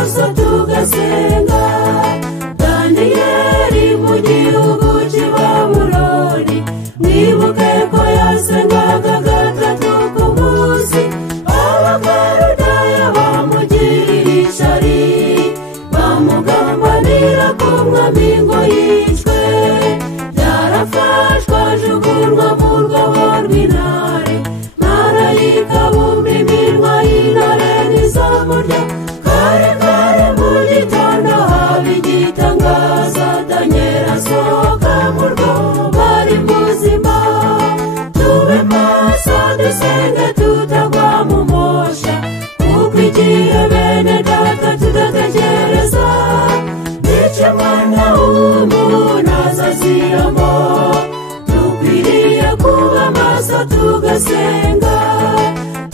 amaso tugasenga. Daniyeli mu gihugu cy'i Babuloni, mwibuke ko yasengaga gatatu ku munsi. Abakaludaya bamugirira ishyari, bamugambanira ku mwami ngo yicwe. Yarafashwe ajugunywa mu rwobo rw'intare, marayika bumva iminwa y'intare ntizamurya. Kare kare mu gitondo haba igitangaza, Daniyeli asohoka mu rwobo ari muzima. Tube maso dusenge tutagwa mu mosha, kuko igihe bene data tudategereza, nicyo Mwana w'umuntu azaziramo. Dukwiriye kuba maso tugasenga.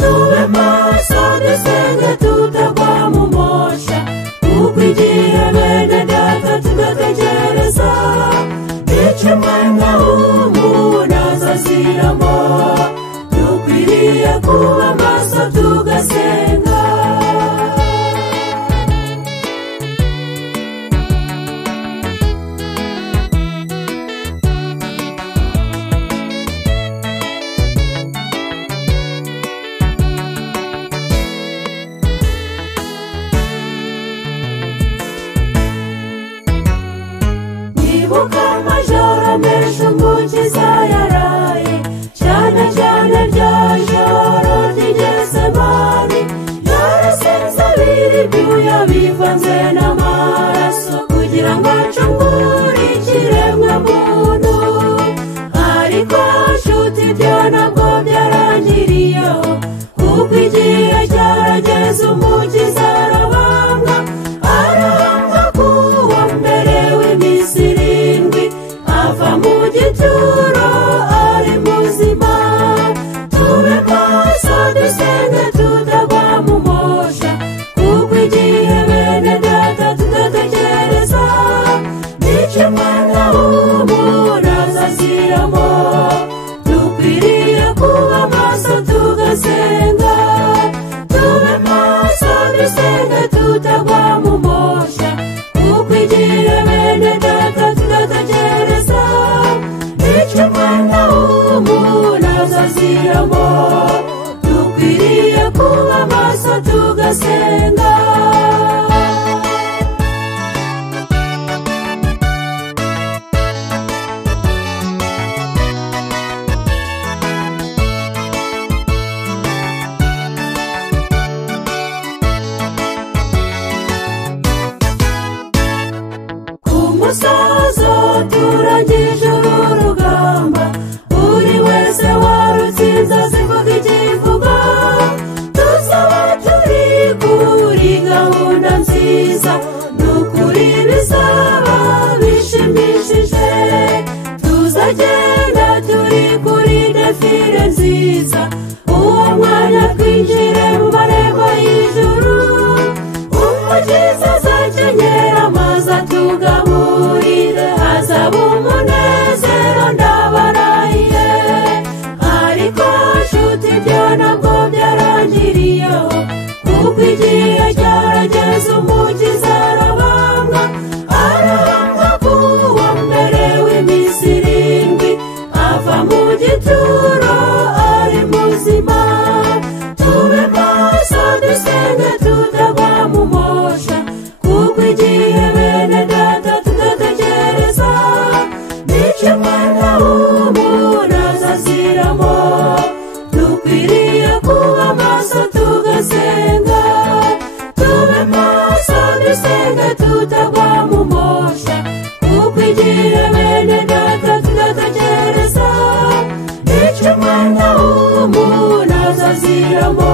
Tube maso dusenge tutagwa mu mosha, kuko igihe bene data tudategereza, nicyo Mwana w'umuntu azaziramo. Dukwiriye kuba maso tugasenga. Nibuka amajoro menshi umukiza yaraye, cyane cyane rya joro ry'Igetsemani. Yarasenze abira ibyuya bivanze n'amaraso, kugira ngo acungure ikiremwamuntu. Ariko nshuti, ibyo ntabwo byarangiriyeho, kuko igihe cyarageze umukiza arahambwa. Arahambwa ku wa mbere w'iminsi irindwi, ava mu gituro ari muzima. Tube maso dusenge tutagwa mu mosha, kuko igihe bene data tudategereza, nicyo Mwana w'umuntu azaziramo. Dukwiriye kuba maso tugasenga. Tube maso dusenge tutagwa mu mosha, kuko igihe bene data tudategereza, nicyo Mwana w'umuntu azaziramo. Dukwiriye kuba maso tugasenga. Umusozo turangije uru rugamba, buri wese warutsinze azivuga ikivugo. Tuzaba turi kuri gahunda nziza, n'ukuri bizaba bishimishije. Tuzagenda turi kuri defile nziza, uwo mwanya twinjire mu marembo y'ijuru. Umukiza azakenyera amazi atugaburire, hazaba umunezero ndabarahiye. Ariko nshuti, ibyo ntabwo byarangiriyeho, kuko igihe cyarageze umukiza arahambwa. Arahambwa ku wa mbere w'iminsi irindwi, ava mu gituro ari muzima. Tube maso dusenge tutagwa mu mosha, kuko igihe bene data tudategereza, nicyo Mwana w'umuntu azaziramo. Dukwiriye kuba maso tugasenga. Tube maso dusenge tutagwa mu mosha, kuko igihe bene data tudategereza, nicyo Mwana w'umuntu azaziramo.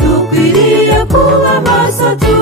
Dukwiriye kuba maso tugasenga.